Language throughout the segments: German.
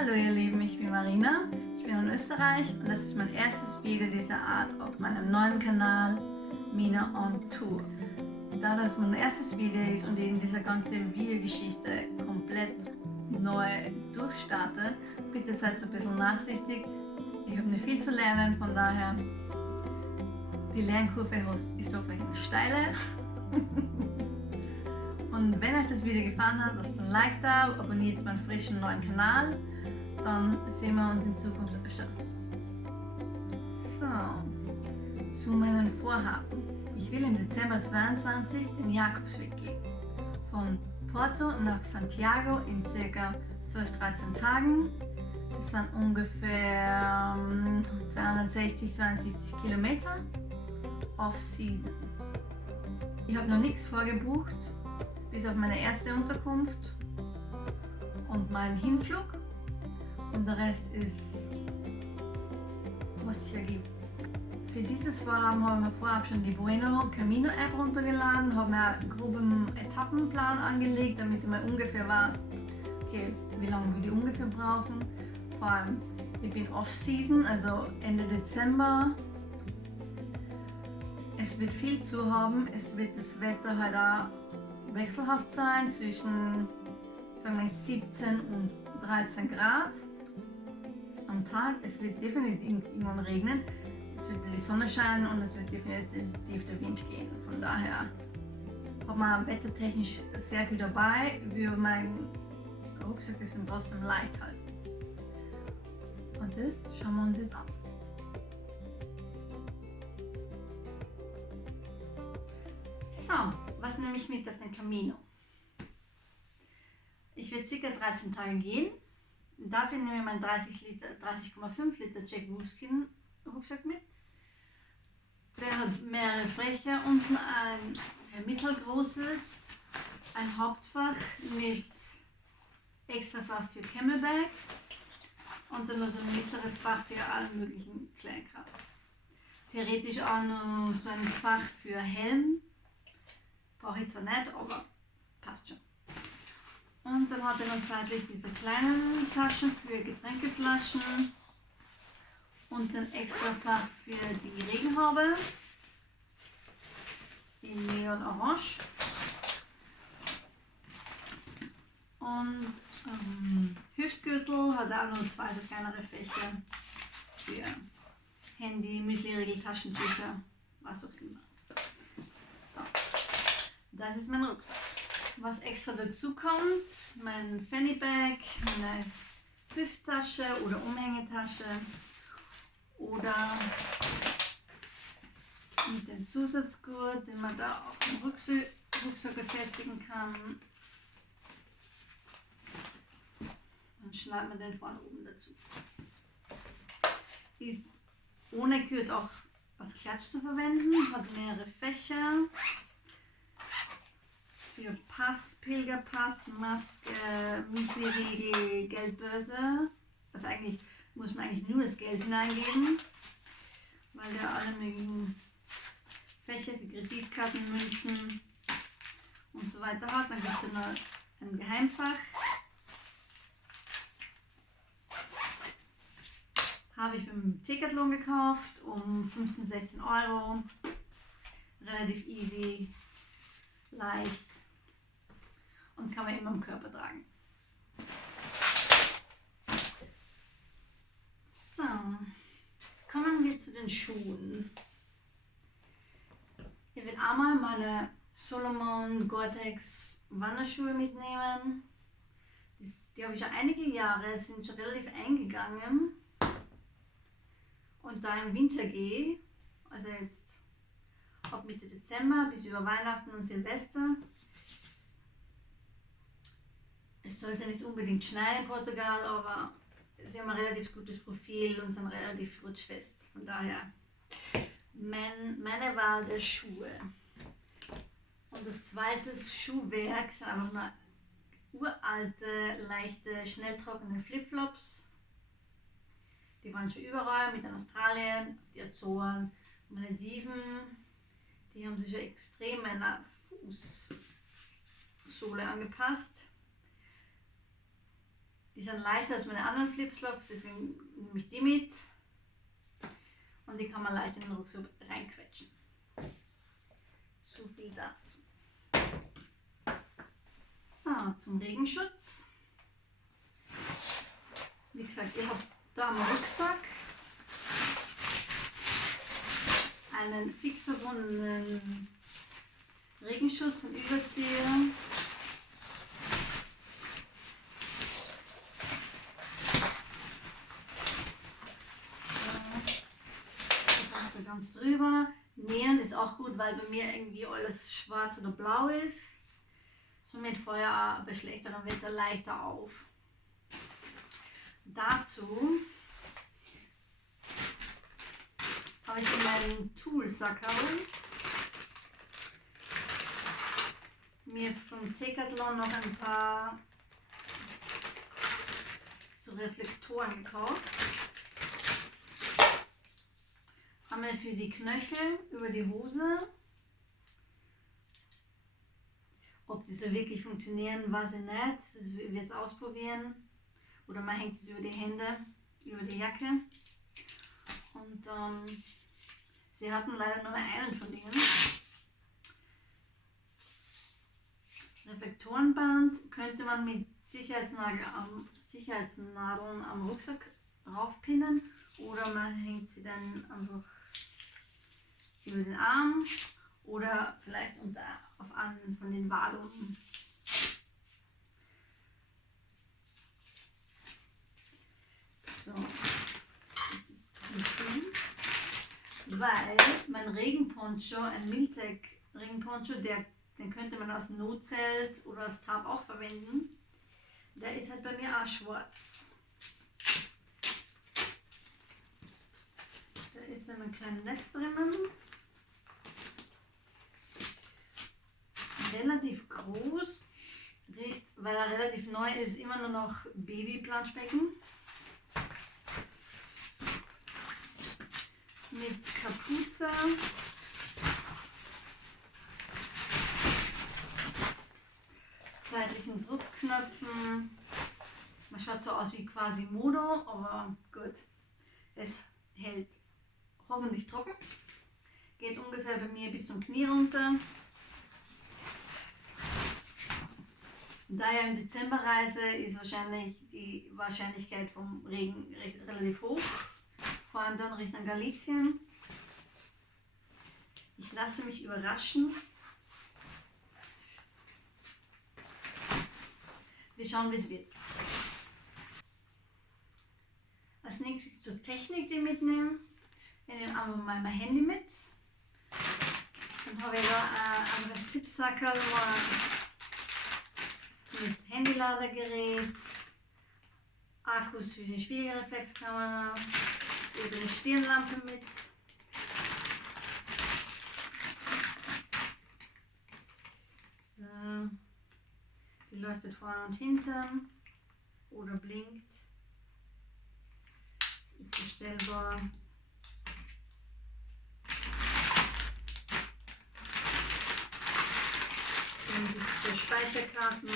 Hallo ihr Lieben, ich bin Marina, ich bin in Österreich und das ist mein erstes Video dieser Art auf meinem neuen Kanal Mina on Tour. Da das mein erstes Video ist und ich in dieser ganzen Videogeschichte komplett neu durchstarte, bitte seid ein bisschen nachsichtig. Ich habe nicht viel zu lernen, von daher die Lernkurve ist hoffentlich eine steile. Und wenn euch das Video gefallen hat, lasst ein Like da, abonniert meinen frischen neuen Kanal, dann sehen wir uns in Zukunft öfter. So, zu meinen Vorhaben. Ich will im Dezember 22 den Jakobsweg gehen. Von Porto nach Santiago in ca. 12-13 Tagen. Das sind ungefähr 260-270 Kilometer Off-Season. Ich habe noch nichts vorgebucht, bis auf meine erste Unterkunft und meinen Hinflug. Und der Rest ist, was sich ergibt. Für dieses Vorhaben haben wir vorab schon die Bueno Camino App runtergeladen, haben mir einen groben Etappenplan angelegt, damit ich mal ungefähr weiß, okay, wie lange wir die ungefähr brauchen. Vor allem, ich bin Off-Season, also Ende Dezember. Es wird viel zu haben, es wird das Wetter halt auch wechselhaft sein, zwischen sagen wir 17 und 13 Grad am Tag. Es wird definitiv irgendwann regnen, es wird die Sonne scheinen und es wird definitiv der Wind gehen. Von daher hat man wettertechnisch sehr viel dabei, wie mein Rucksack ist und trotzdem leicht halten. Und das schauen wir uns jetzt an. So, was nehme ich mit auf den Camino? Ich werde ca. 13 Tage gehen. Dafür nehme ich meinen 30,5 Liter Jack Wolfskin Rucksack mit. Der hat mehrere Fächer, unten ein mittelgroßes, ein Hauptfach mit Extrafach für Camelback und dann noch so ein mittleres Fach für allen möglichen Kleinkram. Theoretisch auch noch so ein Fach für Helm. Brauche ich zwar nicht, aber passt schon. Und dann hat er noch seitlich diese kleinen Taschen für Getränkeflaschen und ein extra Fach für die Regenhaube in Neon Orange. Und Hüftgürtel hat auch noch zwei so kleinere Fächer für Handy, Müsli-Riegel, Taschentücher, was auch immer. So. Das ist mein Rucksack. Was extra dazu kommt, mein Fanny Bag, meine Hüfttasche oder Umhängetasche oder mit dem Zusatzgurt, den man da auf dem Rucksack befestigen kann. Dann schneidet man den vorne oben dazu. Ist ohne Gurt auch als Klatsch zu verwenden, hat mehrere Fächer. Für Pass, Pilgerpass, Maske, Müsli-Riegel, Geldbörse. Also eigentlich muss man eigentlich nur das Geld hineingeben, weil der alle möglichen Fächer für Kreditkarten, Münzen und so weiter hat. Dann gibt es ja noch ein Geheimfach. Habe ich beim Decathlon gekauft um 15-16 Euro. Relativ easy, leicht. Und kann man immer am Körper tragen. So, kommen wir zu den Schuhen. Ich will einmal meine Salomon Gore-Tex Wanderschuhe mitnehmen. Die habe ich schon einige Jahre, sind schon relativ eingegangen. Und da im Winter gehe, also jetzt ab Mitte Dezember bis über Weihnachten und Silvester, es sollte nicht unbedingt schneien in Portugal, aber sie haben ein relativ gutes Profil und sind relativ rutschfest. Von daher meine Wahl der Schuhe. Und das zweite Schuhwerk sind einfach nur uralte, leichte, schnell trockene Flipflops. Die waren schon überall, mit in Australien, auf die Azoren, Malediven. Die haben sich ja extrem meiner Fußsohle angepasst. Die sind leichter als meine anderen Flipflops, deswegen nehme ich die mit. Und die kann man leicht in den Rucksack reinquetschen. So viel dazu. So, zum Regenschutz. Wie gesagt, ich habe da am Rucksack einen fix verbundenen Regenschutz und Überzieher. So, ganz drüber. Nähen ist auch gut, weil bei mir irgendwie alles schwarz oder blau ist. Somit feuer bei schlechterem Wetter leichter auf. Dazu habe ich in meinem Toolsackerl mir vom Decathlon noch ein paar so Reflektoren gekauft. Einmal für die Knöchel über die Hose. Ob die so wirklich funktionieren, weiß ich nicht. Das werde ich jetzt ausprobieren. Oder man hängt es über die Hände, über die Jacke. Und sie hatten leider nur einen von denen. Reflektorenband könnte man mit Sicherheitsnadeln am Rucksack raufpinnen. Oder man hängt sie dann einfach über den Arm. Oder vielleicht auf einen von den Wadeln. So, das ist gut, weil mein Regenponcho, ein Miltec Regenponcho, den könnte man als Notzelt oder als Tarp auch verwenden. Der ist halt bei mir auch schwarz. Da ist ein kleines Netz drinnen. Relativ groß, riecht, weil er relativ neu ist, immer nur noch Babyplanschbecken. Mit Kapuze. Seitlichen Druckknöpfen. Man schaut so aus wie quasi Mono, aber gut. Es hält hoffentlich trocken. Geht ungefähr bei mir bis zum Knie runter. Da ich im Dezember reise, ist wahrscheinlich die Wahrscheinlichkeit vom Regen relativ hoch. Vor allem dann Richtung Galicien. Ich lasse mich überraschen. Wir schauen, wie es wird. Als nächstes zur Technik, die ich mitnehme. Ich nehme einmal mein Handy mit. Dann habe ich da einen Zipsackerl mit Handyladegerät, Akkus für die Spiegelreflexkamera, über eine Stirnlampe mit. So. Die leuchtet vorne und hinten oder blinkt. Ist verstellbar. Dann gibt es für Speicherkarten,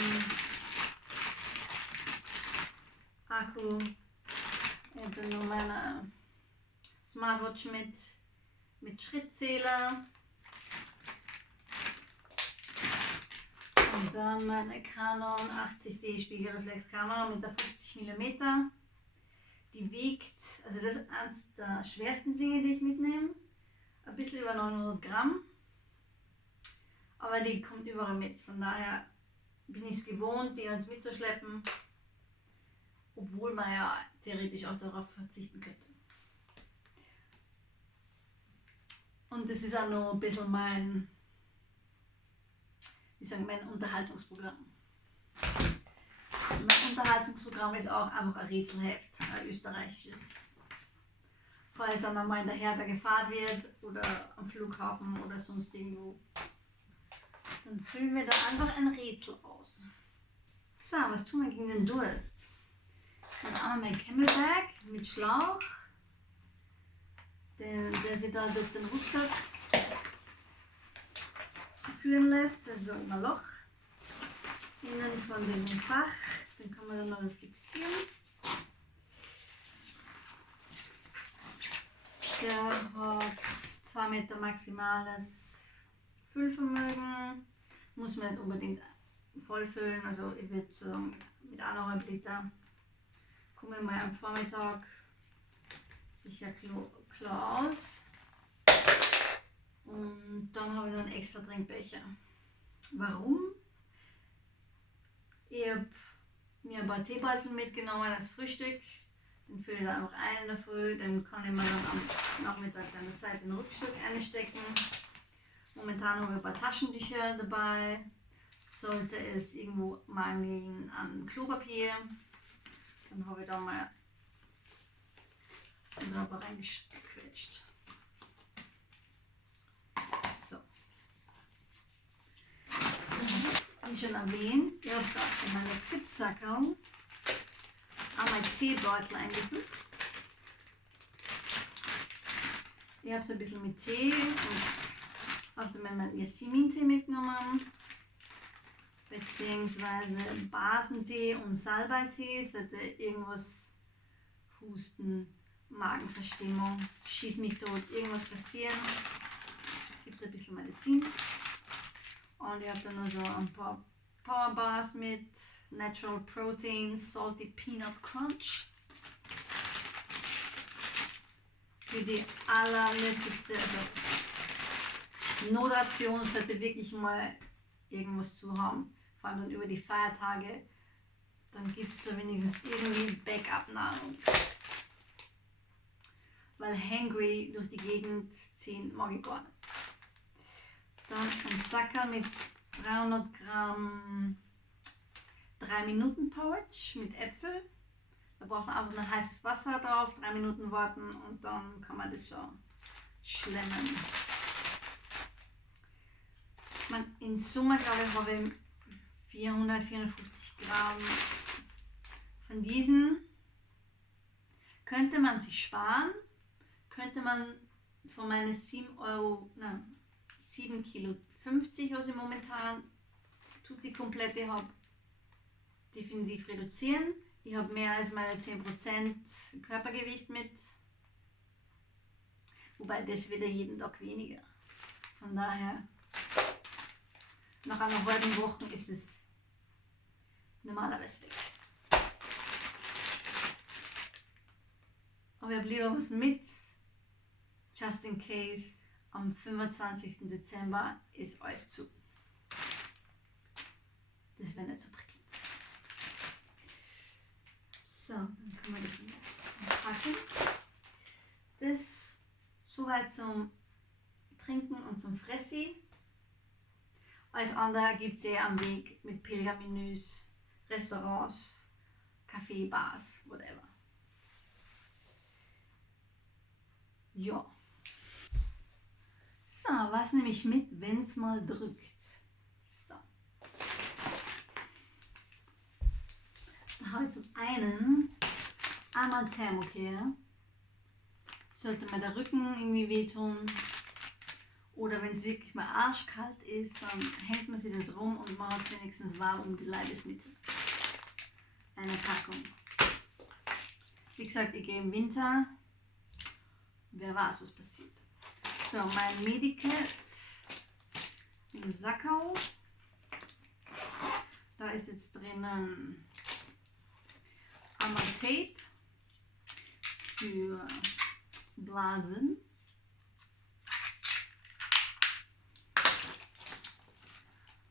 Akku, ich habe nur meine Smartwatch mit Schrittzähler und dann meine Canon 80D Spiegelreflexkamera mit der 50 mm. Die wiegt, also das ist eines der schwersten Dinge, die ich mitnehme, ein bisschen über 900 Gramm. Aber die kommt überall mit, von daher bin ich es gewohnt, die uns mitzuschleppen, obwohl man ja theoretisch auch darauf verzichten könnte. Und das ist auch noch ein bisschen mein Unterhaltungsprogramm. Mein Unterhaltungsprogramm ist auch einfach ein Rätselheft, ein österreichisches. Falls dann einmal in der Herberge gefahren wird oder am Flughafen oder sonst irgendwo. Dann füllen wir da einfach ein Rätsel aus. So, was tun wir gegen den Durst? Dann einmal mein Camelback mit Schlauch, der sich da durch den Rucksack führen lässt. Das ist so ein Loch. innen von dem Fach, den kann man dann noch fixieren. Der hat 2 Meter maximales Füllvermögen, muss man nicht unbedingt voll füllen, also ich würde sagen mit 1,5 Liter komme ich mal am Vormittag sicher klar aus. Und dann habe ich noch einen extra Trinkbecher. Warum? Ich habe mir ein paar Teebeutel mitgenommen als Frühstück. Den fülle ich dann einfach ein in der Früh. Den kann ich mir dann am Nachmittag an der Seite in den Rückstück einstecken. Momentan habe ich ein paar Taschentücher dabei. Sollte es irgendwo mangeln an Klopapier, dann habe ich da mal einen Dropper reingequetscht. So. Wie schon erwähnt, ich habe da in meiner Zipsackerung einmal Teebeutel eingefüllt. Ich habe so ein bisschen mit Tee und habe dann meinen Jasmin-Tee mitgenommen, beziehungsweise Basentee und Salbeitee. Sollte irgendwas Husten, Magenverstimmung, schieß mich tot, irgendwas passieren, gibt es ein bisschen Medizin. Und ich habe dann noch so ein paar Power Bars mit Natural Protein, Salty Peanut Crunch. Für die allernötigste Notration sollte wirklich mal irgendwas zu haben. Vor allem dann über die Feiertage. Dann gibt es so wenigstens irgendwie Backup-Nahrung. Weil hangry durch die Gegend ziehen mag ich gar nicht. Dann ein Sacker mit 300 Gramm 3-Minuten-Porridge mit Äpfel. Da braucht man einfach nur heißes Wasser drauf, 3 Minuten warten und dann kann man das so schlemmen. In Summe, glaube ich, habe ich 450 Gramm von diesen. Könnte man sich sparen, könnte man von meinen 7,50 Kilo, was ich momentan Tutti komplette habe, definitiv reduzieren. Ich habe mehr als meine 10% Körpergewicht mit, wobei das wieder jeden Tag weniger. Von daher, nach einer halben Woche ist es normalerweise weg. Aber ich habe lieber was mit, just in case. Am 25. Dezember ist alles zu. Das wäre nicht so prickelnd. So, dann kann man das packen. Das soweit zum Trinken und zum Fressi. Alles andere gibt es am Weg mit Pilgermenüs, Restaurants, Café, Bars, whatever. Ja. So, was nehme ich mit, wenn es mal drückt? So. Da habe ich zum einen einmal Thermocare. Sollte mir der Rücken irgendwie wehtun oder wenn es wirklich mal arschkalt ist, dann hängt man sich das rum und macht es wenigstens warm um die Leibesmitte. Eine Packung. Wie gesagt, ich gehe im Winter, wer weiß, was passiert. So, mein Medikit im Sackerl. Da ist jetzt drinnen einmal Tape für Blasen.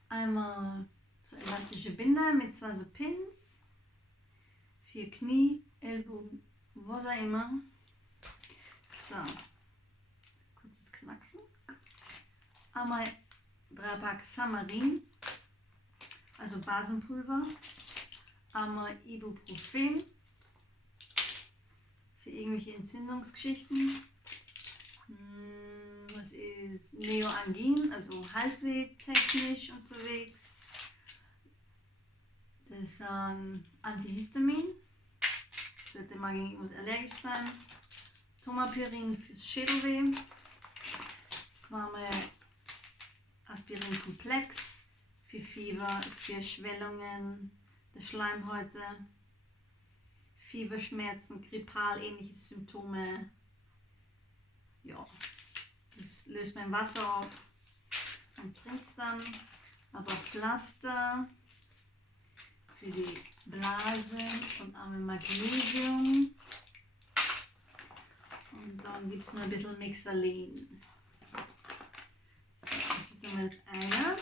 Einmal so elastische Binder mit 2 so Pins. Für Knie, Ellbogen, was auch immer. So. Knacksen. Einmal 3 Pack Samarin, also Basenpulver. Einmal Ibuprofen für irgendwelche Entzündungsgeschichten. Das ist Neoangin, also Halsweh technisch unterwegs. Das ist Antihistamin, sollte mal gegen irgendwas allergisch sein. Tomapyrin fürs Schädelweh. 2-mal Aspirin Komplex für Fieber, für Schwellungen der Schleimhäute, Fieberschmerzen, grippal-ähnliche Symptome. Ja, das löst man im Wasser auf und trinkt es dann. Aber Pflaster für die Blase und einmal Magnesium. Und dann gibt es noch ein bisschen Mixalen. So, das ist einmal das eine.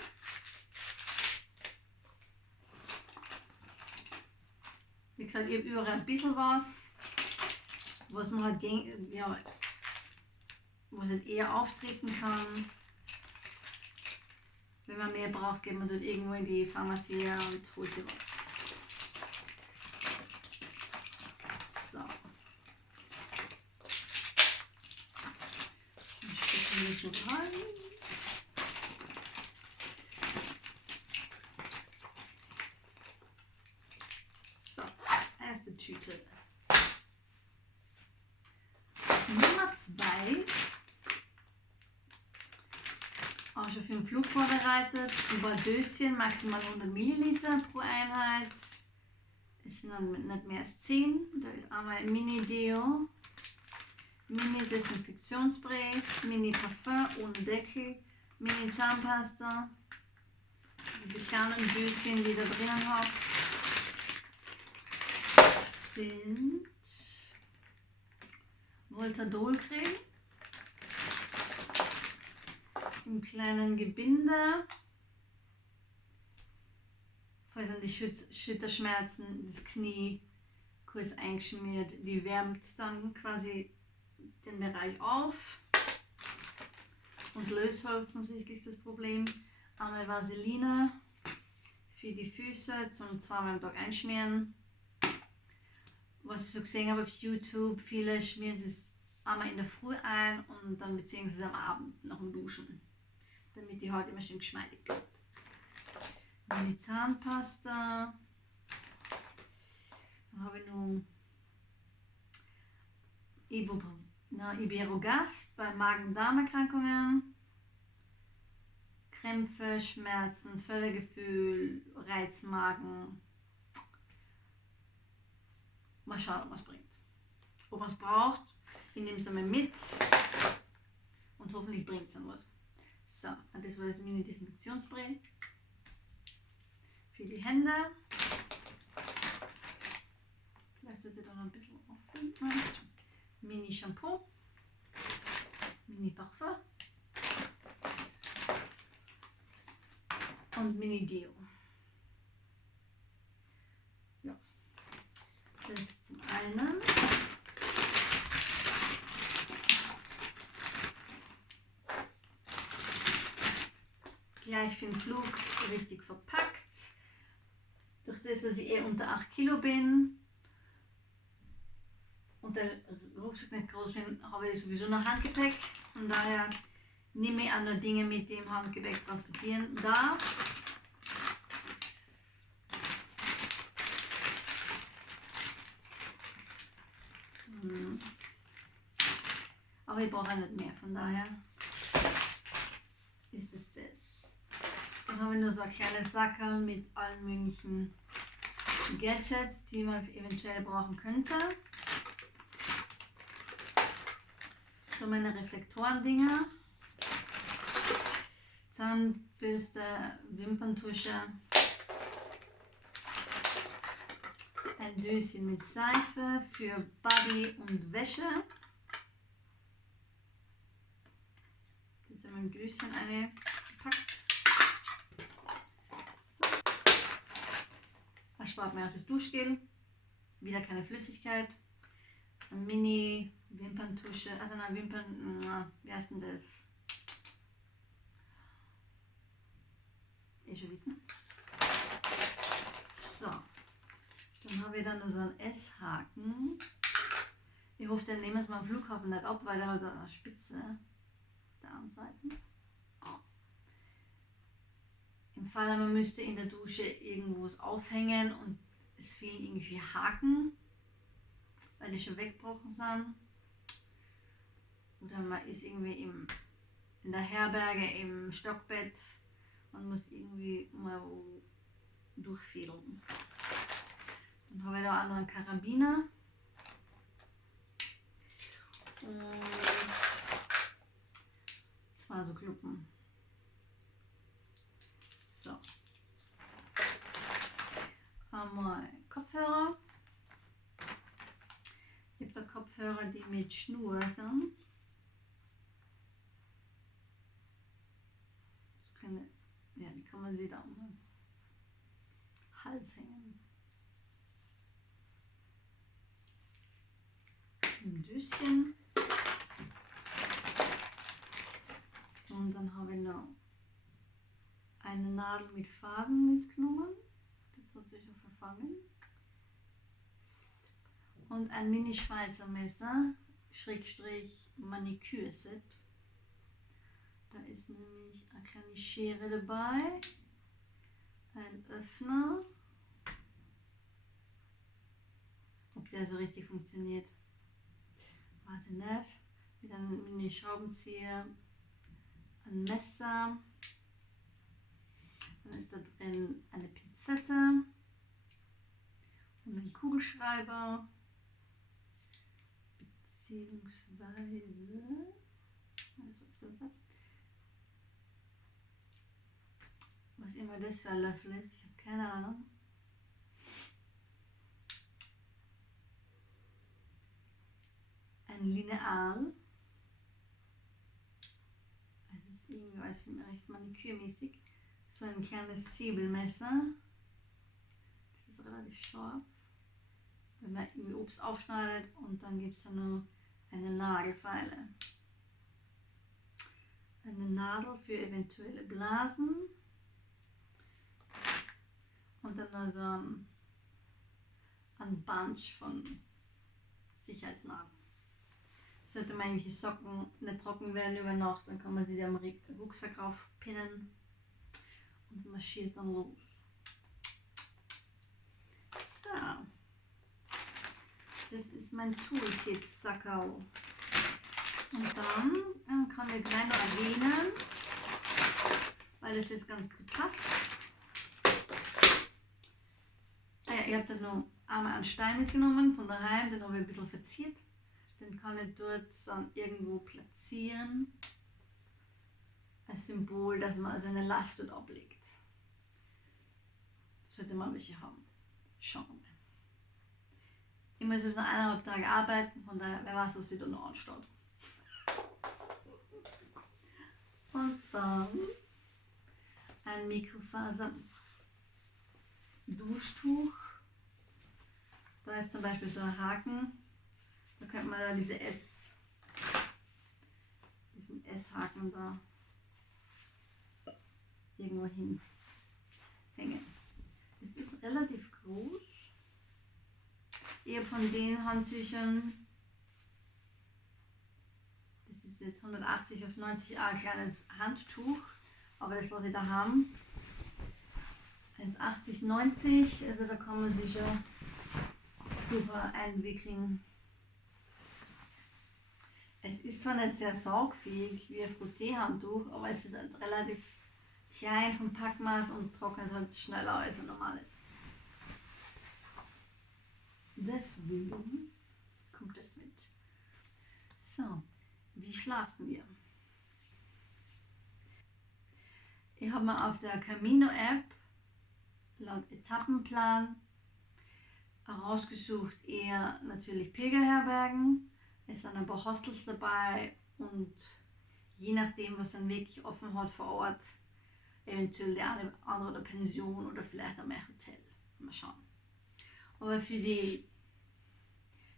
Wie gesagt, ich habe überall ein bisschen was man halt, ja, was halt eher auftreten kann. Wenn man mehr braucht, geht man dort irgendwo in die Pharmazie und holt sich was. So. Dann stecken wir das so rein. So, erste Tüte. Nummer 2. Auch schon für den Flug vorbereitet. Über Döschen, maximal 100 Milliliter pro Einheit. Es sind dann nicht mehr als 10. Da ist einmal Mini-Deo, Mini-Desinfektionsspray, Mini-Parfum ohne Deckel, Mini-Zahnpasta. Diese kleinen Döschen, die da drinnen habt, sind Voltadol-Creme im kleinen Gebinde. Falls an die Schulterschmerzen, das Knie kurz eingeschmiert, die wärmt dann quasi den Bereich auf und löst offensichtlich das Problem. Einmal Vaseline für die Füße zum 2-mal am Tag einschmieren. Was ich so gesehen habe auf YouTube, viele schmieren es einmal in der Früh ein und dann beziehungsweise am Abend nach dem Duschen, damit die Haut immer schön geschmeidig bleibt. Die Zahnpasta. Dann habe ich noch Iberogast bei Magen-Darm-Erkrankungen, Krämpfe, Schmerzen, Völlegefühl, Reizmagen. Mal schauen, ob man es bringt. Ob man es braucht, ich nehme es einmal mit und hoffentlich bringt es dann was. So, und das war das Mini-Desinfektionsspray für die Hände. Vielleicht sollte da noch ein bisschen auffüllen. Mini-Shampoo, Mini-Parfum und Mini-Deo. Ja, das ist zum einen. Gleich für den Flug richtig verpackt. Durch das, dass ich eher unter 8 Kilo bin und der Rucksack nicht groß bin, habe ich sowieso noch Handgepäck. Von daher nehme ich auch noch Dinge mit, die im Handgepäck transportieren darf. Aber ich brauche nicht mehr, von daher ist es das. Dann habe ich noch so ein kleines Sackerl mit allen möglichen Gadgets, die man eventuell brauchen könnte. So meine Reflektoren-Dinger, Zahnbürste, Wimperntusche, ein Döschen mit Seife für Body und Wäsche. Jetzt haben wir ein Döschen eingepackt. So. Das spart mir auch das Duschgel. Wieder keine Flüssigkeit. Ein Mini-Wimperntusche, also eine Wimpern, wie heißt denn das? Schon wissen. So, dann habe ich da nur so einen S-Haken. Ich hoffe, den nehmen wir am Flughafen nicht ab, weil der hat eine Spitze auf der anderen Seite. Im Fall, man müsste in der Dusche irgendwo was aufhängen und es fehlen irgendwie Haken, weil die schon weggebrochen sind. Oder man ist irgendwie in der Herberge im Stockbett Man muss irgendwie mal durchfädeln. Dann habe ich da auch noch einen Karabiner. Und 2 so Kluppen. So. Einmal Kopfhörer. Ich habe da Kopfhörer, die mit Schnur sind. So kleine, ja, die kann man sich da um den Hals hängen. Ein Döschen. Und dann habe ich noch eine Nadel mit Faden mitgenommen. Das hat sich auch verfangen. Und ein Mini-Schweizer Messer, Schrägstrich Manikürset. Da ist nämlich eine kleine Schere dabei, ein Öffner. Ob der so richtig funktioniert, weiß ich nicht. Mit einem Mini-Schraubenzieher, ein Messer. Dann ist da drin eine Pinzette und ein Kugelschreiber. Beziehungsweise, was immer das für ein Löffel ist, ich habe keine Ahnung. Ein Lineal. Es ist irgendwie, weiß ich nicht, recht manikürmäßig. So ein kleines Säbelmesser. Das ist relativ scharf. Wenn man irgendwie Obst aufschneidet, und dann gibt es da noch eine Nagelfeile. Eine Nadel für eventuelle Blasen. Und dann noch so ein Bunch von Sicherheitsnadeln. Sollte man irgendwelche Socken nicht trocken werden über Nacht, dann kann man sie am Rucksack raufpinnen und marschiert dann los. So, das ist mein Toolkit-Sackerl. Und dann kann ich gleich noch erwähnen, weil das jetzt ganz gut passt. Ah ja, ich habe dann noch einmal einen Stein mitgenommen von daheim, den habe ich ein bisschen verziert. Den kann ich dort dann irgendwo platzieren, als Symbol, dass man seine Last dort ablegt. Sollte man welche haben. Schauen wir mal. Ich muss jetzt noch 1,5 Tage arbeiten, von daher, wer weiß, was sich da noch ansteht. Und dann ein Mikrofaser-Duschtuch. Da ist zum Beispiel so ein Haken. Da könnte man da diesen S-Haken da irgendwo hinhängen. Es ist relativ groß. Eher von den Handtüchern, das ist jetzt 180 auf 90 ein kleines Handtuch, aber das lasse ich da haben. 1,80, 90, also da kann man sich schon super einwickeln. Es ist zwar nicht sehr saugfähig wie ein Frotté-Handtuch, aber es ist halt relativ klein vom Packmaß und trocknet halt schneller als ein normales. Deswegen kommt es mit. So, wie schlafen wir? Ich habe mir auf der Camino-App laut Etappenplan herausgesucht, eher natürlich Pilgerherbergen. Es sind ein paar Hostels dabei und je nachdem, was dann wirklich offen hat vor Ort, eventuell die eine andere Pension oder vielleicht auch ein Hotel. Mal schauen. Aber für die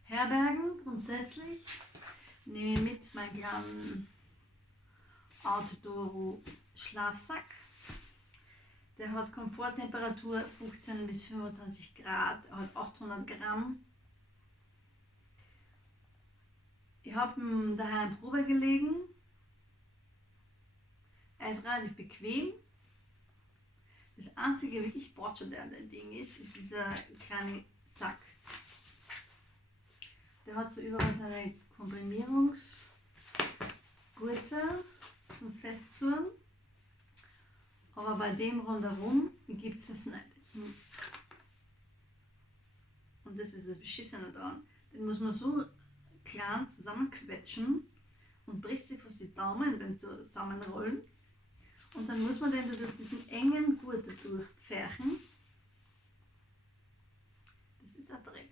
Herbergen grundsätzlich nehme ich mit meinen kleinen Outdoor-Schlafsack. Der hat Komforttemperatur 15 bis 25 Grad, er hat 800 Gramm. Ich habe ihn daheim Probe gelegen. Er ist relativ bequem. Das einzige wirklich Botschende an dem Ding ist dieser kleine Sack. Der hat so überall seine Komprimierungsgurte zum Festzurren. Aber bei dem rundherum gibt es das nicht. Und das ist das Beschissene daran. Den muss man so klein zusammenquetschen und bricht sich von den Daumen dann zusammenrollen. Und dann muss man den durch diesen engen Gurt durchpferchen. Das ist ein Dreck.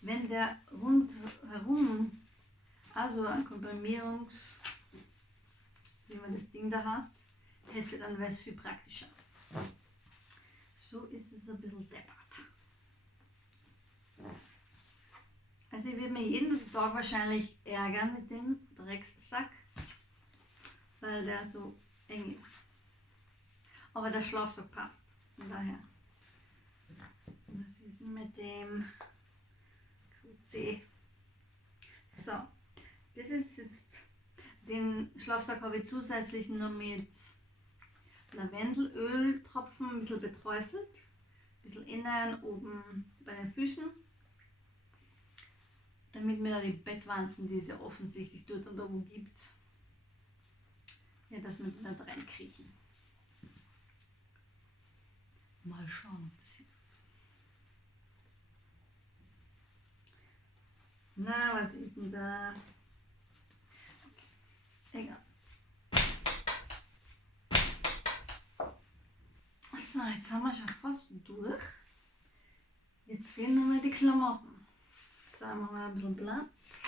Wenn der rundherum also ein Komprimierungs, wie man das Ding da heißt, hätte, dann wäre es viel praktischer. So ist es ein bisschen deppert. Also ich werde mich jeden Tag wahrscheinlich ärgern mit dem Dreckssack, weil der so eng ist. Aber der Schlafsack passt. Von daher. Was ist denn mit dem QC? So, das ist jetzt, den Schlafsack habe ich zusätzlich noch mit Lavendelöltropfen ein bisschen beträufelt. Ein bisschen innen, oben bei den Füßen. Damit mir da die Bettwanzen, die es ja offensichtlich dort und oben gibt, ja, dass wir nicht reinkriechen. Mal schauen, ob das hilft. Na, was ist denn da? Okay. Egal. So, jetzt haben wir schon fast durch. Jetzt fehlen nur mal die Klamotten. So, machen wir ein bisschen Platz.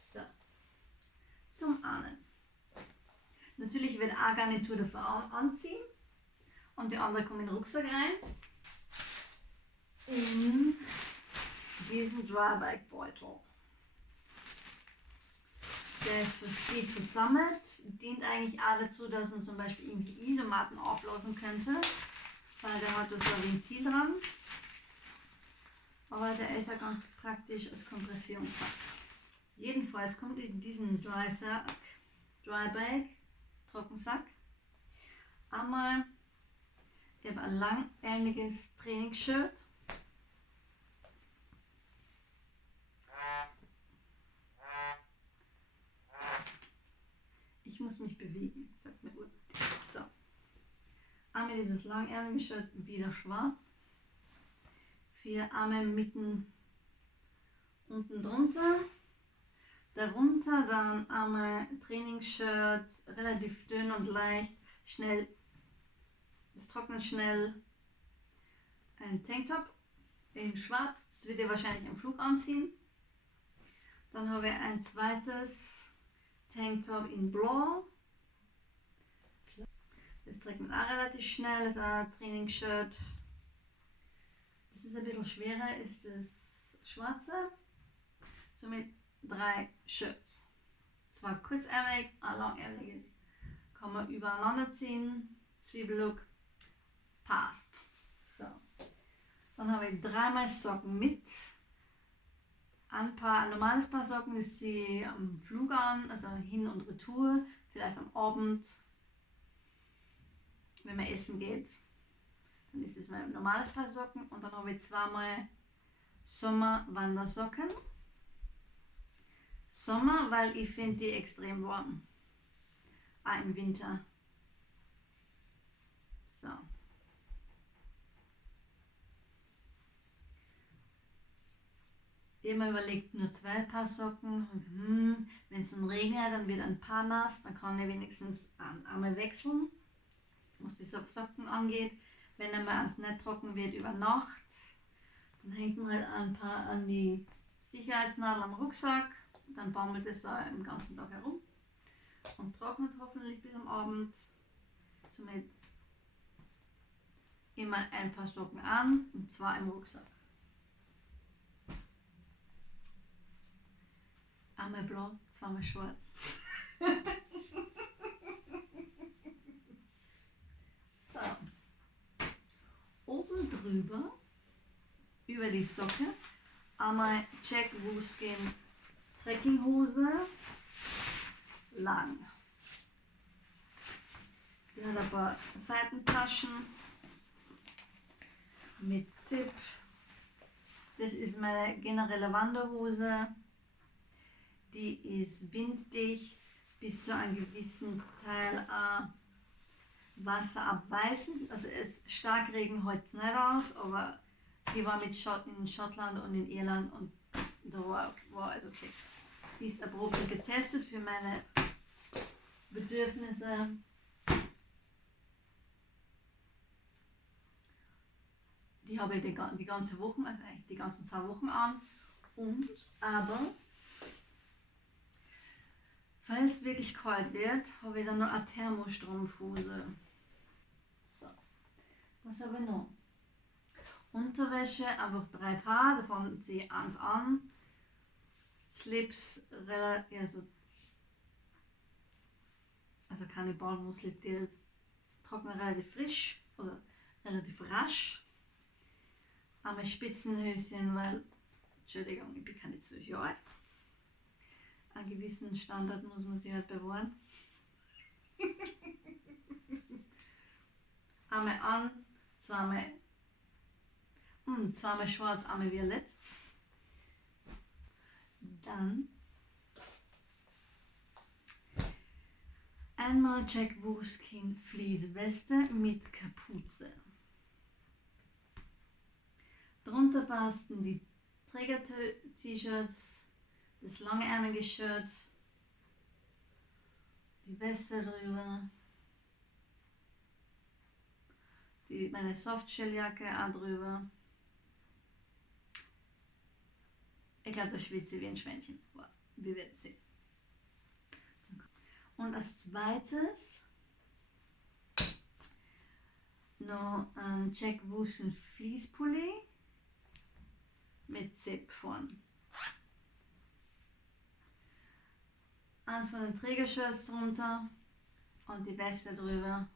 So, zum einen. Natürlich wird eine Garnitur dafür anziehen und die andere kommt in den Rucksack rein. In diesen Dryback-Beutel. Der ist für sie zusammen, dient eigentlich auch dazu, dass man zum Beispiel irgendwie Isomatten aufblasen könnte, weil der hat da so ein Ventil dran. Aber der ist ja ganz praktisch als Kompressionssack. Jedenfalls kommt in diesen Dryback, Trockensack, einmal, ich habe ein langärmeliges Trainingsshirt. Ich muss mich bewegen, sagt mir Uhr. So. Einmal dieses langärmelige Shirt wieder schwarz. 4 Arme mitten unten drunter. Darunter dann einmal Trainingsshirt, relativ dünn und leicht, schnell, es trocknet schnell. Ein Tanktop in schwarz, das wird ihr wahrscheinlich im Flug anziehen. Dann habe ich ein zweites Tanktop in blau. Das trägt man auch relativ schnell, das ist ein Trainingsshirt. Das ist ein bisschen schwerer, ist das schwarze. Somit 3 Shirts. 2 kurzärmelig, ein langärmeliges. Kann man übereinander ziehen. Zwiebellook. Passt. So. Dann habe ich 3 Socken mit. Ein normales Paar Socken, das ziehe ich am Flug an, also hin und retour. Vielleicht am Abend, wenn man essen geht. Dann ist das mein normales Paar Socken. Und dann habe ich 2 Sommer-Wandersocken. Sommer, weil ich finde die extrem warm. Auch im Winter. So. Ich habe mir überlegt, nur 2 Paar Socken. Und wenn es dann regnet, dann wird ein paar nass. Dann kann ich wenigstens einmal wechseln, was die Socken angeht. Wenn einmal eins nicht trocken wird über Nacht, dann hängt man halt ein paar an die Sicherheitsnadel am Rucksack. Dann baumelt es da den ganzen Tag herum und trocknet hoffentlich bis am Abend. Somit immer ein paar Socken an und 2 im Rucksack. Einmal blau, 2 schwarz. So. Oben drüber, über die Socke, einmal Jack Wolfskin Trekkinghose, lang. Die hat ein paar Seitentaschen mit Zip. Das ist meine generelle Wanderhose. Die ist winddicht, bis zu einem gewissen Teil wasserabweisend. Also es Starkregen heute nicht aus, aber die war mit in Schottland und in Irland und da war also okay. Die ist erprobt und getestet für meine Bedürfnisse. Die habe ich die ganze Woche, also eigentlich die ganzen 2 Wochen an. Aber falls es wirklich kalt wird, habe ich dann noch eine Thermostrumpfhose. So, was habe ich noch? Unterwäsche, einfach 3 Paar, davon ziehe ich 1 an. Slips, also keine Ballmuslits, die trocknen relativ frisch oder relativ rasch. Arme Spitzenhöschen, weil, Entschuldigung, ich bin keine 12 Jahre alt. Einen gewissen Standard muss man sich halt bewahren. Einmal an, zweimal schwarz, einmal violett. Dann einmal Jack Wolfskin Fleeceweste mit Kapuze. Drunter passten die Träger-T-Shirts, das langärmige Shirt, die Weste drüber, meine Softshelljacke auch drüber. Ich glaube, da schwitze ich wie ein Schweinchen. Wir werden sehen. Und als zweites noch ein Jack Wolfskin Fleece-Pulli mit Zip vorn. Eins von den Trägershirts drunter und die Weste drüber.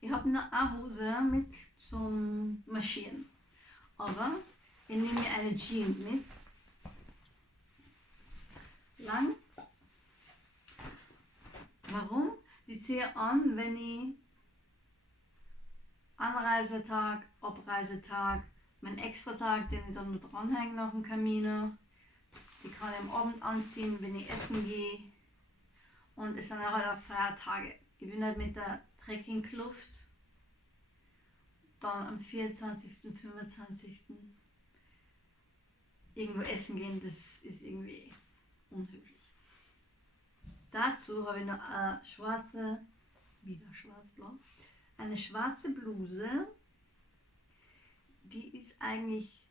Ich habe noch eine Hose mit zum Marschieren, aber ich nehme mir eine Jeans mit. Lang. Warum? Die ziehe ich an, wenn ich Anreisetag, Abreisetag, mein Extratag, den ich dann mit dranhänge nach dem Camino. Die kann ich am Abend anziehen, wenn ich essen gehe. Und es sind auch freie Tage. Ich bin halt mit der Trekking-Kluft dann am 24., 25. irgendwo essen gehen. Das ist irgendwie unhöflich. Dazu habe ich noch eine schwarze, wieder schwarz-blau, eine schwarze Bluse. Die ist eigentlich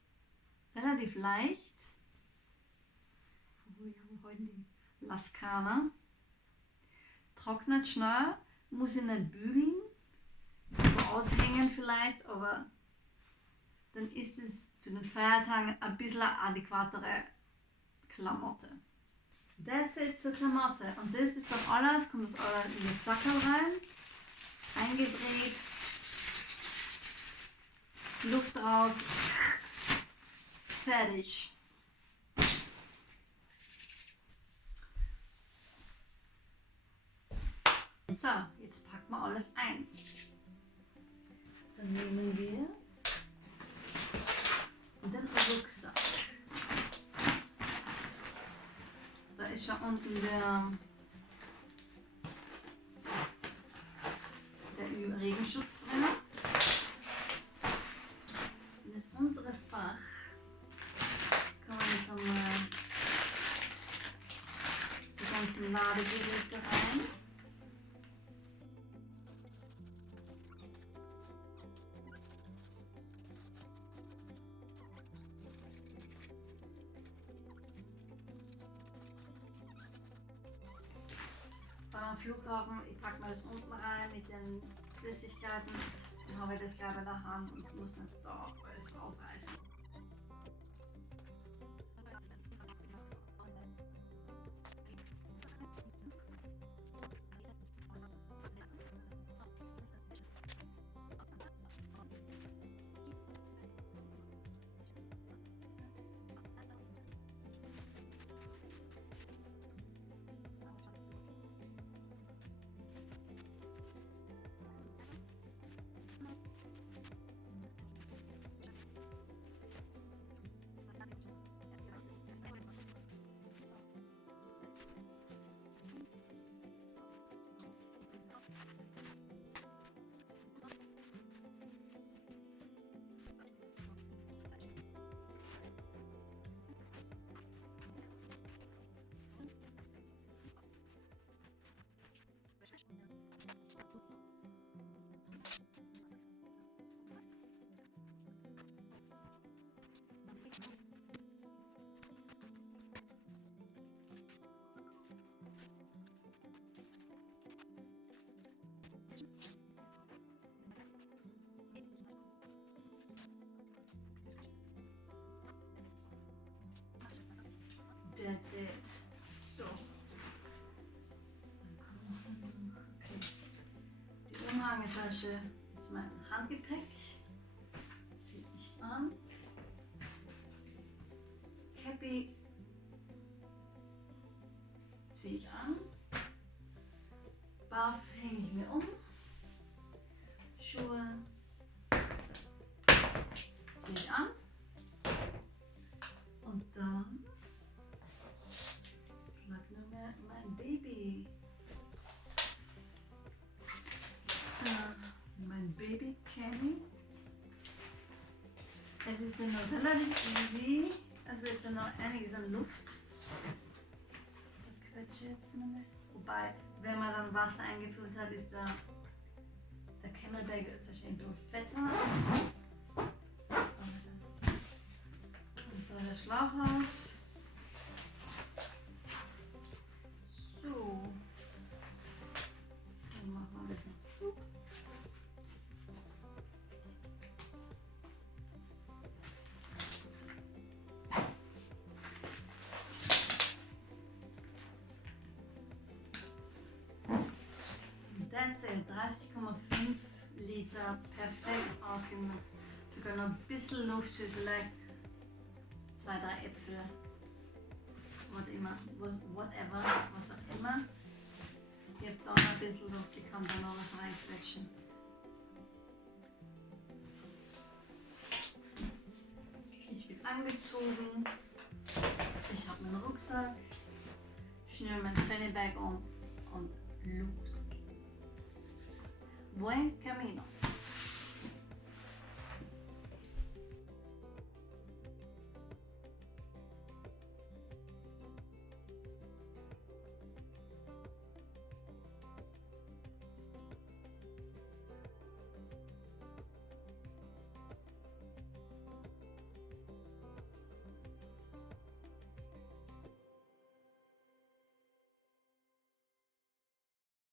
relativ leicht. Ich habe heute die Lascana. Trocknet schnell, muss ich nicht bügeln, aushängen vielleicht, aber dann ist es zu den Feiertagen ein bisschen eine adäquatere Klamotte. That's it zur Klamotte. Und das ist dann alles, kommt das alles in das Sackerl rein, eingedreht, Luft raus, fertig. So, jetzt packen wir alles ein. Dann nehmen wir den Rucksack. Da ist schon unten der Regenschutz drin. In das untere Fach kann man jetzt einmal die ganzen Ladegeräte rein. Am Flughafen, ich packe mal das unten rein mit den Flüssigkeiten, dann habe ich das gleich bei der Hand und muss nicht da alles aufreißen. Tragetasche ist mein Handgepäck. Ziehe ich an. Cappy ziehe ich an. Buff hänge ich mir um. Schuhe ziehe ich an. Und dann bleibt nur mehr mein Baby. So, mein Baby Kenny. Es ist dann noch relativ easy. Also ich habe noch einiges an Luft. Ich quetsche jetzt mal. Wobei, wenn man dann Wasser eingefüllt hat, ist der Camelback wahrscheinlich nur fetter. Und da der Schlauch raus. So. Dann machen wir das noch zu. That's it. 30,5 Liter perfekt ausgenutzt. Sogar noch ein bisschen Luft für vielleicht 2-3 Äpfel. Whatever, was auch immer. Ich habe da noch ein bisschen Luft, ich kann da noch was reinquetschen. Ich bin angezogen. Ich habe meinen Rucksack. Schnür mein Fanny Bag um und los. Buen camino.